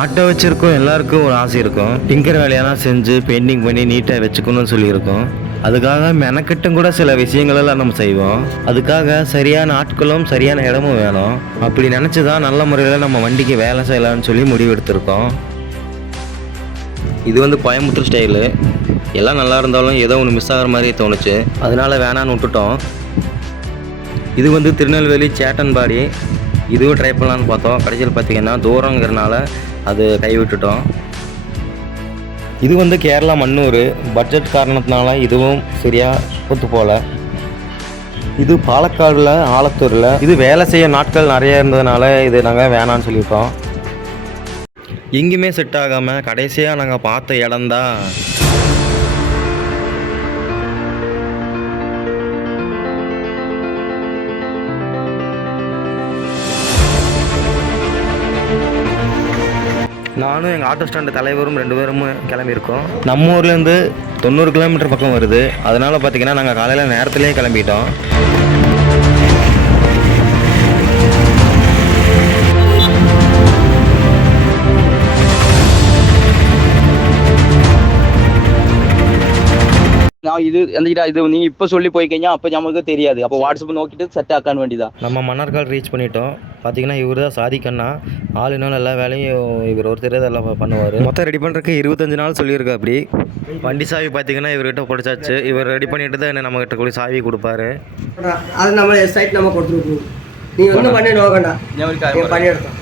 Auto வச்சுருக்கோம் எல்லாருக்கும் ஒரு ஆசை இருக்கும். டிங்கர் வேலையெல்லாம் செஞ்சு பெயிண்டிங் பண்ணி நீட்டாக வச்சுக்கணும்னு சொல்லியிருக்கோம். அதுக்காக மெனக்கட்டும் கூட சில விஷயங்களெல்லாம் நம்ம செய்வோம். அதுக்காக சரியான ஆட்களும் சரியான இடமும் வேணும். அப்படி நினச்சி தான் நல்ல முறையில் நம்ம வண்டிக்கு வேலை செய்யலாம்னு சொல்லி முடிவெடுத்திருக்கோம். இது வந்து கோயம்புத்தூர் ஸ்டைலு. எல்லாம் நல்லா இருந்தாலும் ஏதோ ஒன்று மிஸ் ஆகிற மாதிரி தோணுச்சு, அதனால வேணான்னு விட்டுட்டோம். இது வந்து திருநெல்வேலி சேட்டன்பாடி. இதுவும் ட்ரை பண்ணலான்னு பார்த்தோம். கடைசியில் பார்த்திங்கன்னா தூரங்கிறனால அது கைவிட்டுட்டோம். இது வந்து கேரளா மண்ணூர். பட்ஜெட் காரணத்தினால இதுவும் சரியாக ஒத்து போகல. இது பாலக்காடில் ஆலத்தூரில். இது வேலை செய்ய நாட்கள் நிறைய இருந்ததுனால இது நாங்கள் வேணான்னு சொல்லியிருக்கோம். எங்கேயுமே செட் ஆகாமல் கடைசியாக நாங்கள் பார்த்த இடம்தான் நானும் எங்கள் ஆட்டோ ஸ்டாண்டு தலைவரும் 2 பேரும் கிளம்பியிருக்கோம். நம்ம ஊர்லேருந்து 90 கிலோமீட்டர் பக்கம் வருது. அதனால் பார்த்திங்கன்னா நாங்கள் காலையில் நேரத்துலேயே கிளம்பிட்டோம். இது நீங்கள் இப்போ சொல்லி போய்க்கீங்க, அப்போ நமக்கு தெரியாது. அப்போ வாட்ஸ்அப் நோக்கிட்டு செட் ஆக்கான வேண்டியதான். நம்ம மன்னார்கால் ரீச் பண்ணிட்டோம். பார்த்தீங்கன்னா இவர் தான் சாதிக்கண்ணா. ஆள் இன்னும் எல்லா வேலையும் இவர் ஒருத்தர் எல்லாம் பண்ணுவார். மொத்தம் ரெடி பண்ணுறதுக்கு 25 நாள் சொல்லியிருக்கா. அப்படி வண்டி சாவி பார்த்தீங்கன்னா இவர்கிட்ட பிடிச்சாச்சு. இவர் ரெடி பண்ணிட்டு தான் நம்மகிட்ட கூட சாவி கொடுப்பாரு. அது நம்ம சைட் நம்ம கொடுத்துருக்கோம். நீ ஒன்றும் பண்ணி நோக்கண்டா, பண்ணி எடுத்தோம்.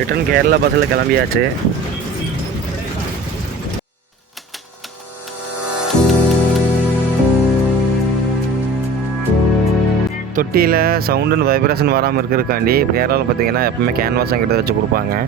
ரிட்டன் கேரளா பஸ்ஸில் கிளம்பியாச்சு. தொட்டியில் சவுண்டுன்னு வைப்ரேஷன் வராமல் இருக்கிறதுக்காண்டி கேரளாவில் பார்த்தீங்கன்னா எப்பவுமே கேன்வாஸ் அங்கிட்ட வச்சு கொடுப்பாங்க.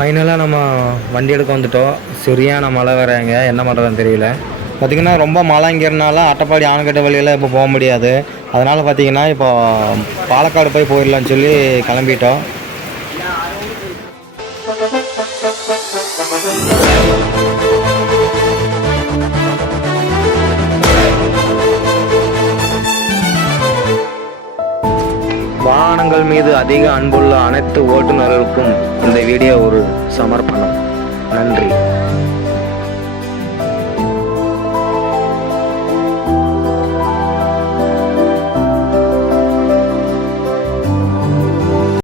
ஃபைனலாக நம்ம வண்டி எடுக்க வந்துட்டோம். சரியான மழை வராங்க, என்ன பண்ணுறதுன்னு தெரியல. பார்த்திங்கன்னா ரொம்ப மழைங்கிறனால அட்டப்பாடி ஆனக்கட்ட வழியில் இப்போ போக முடியாது. அதனால் பார்த்திங்கன்னா இப்போ பாலக்காடு போயிடலான்னு சொல்லி கிளம்பிட்டோம். வாகனங்கள் மீது அதிக அன்புள்ள அனைத்து ஓட்டுநர்களுக்கும் இந்த வீடியோ ஒரு சமர்ப்பணம். நன்றி.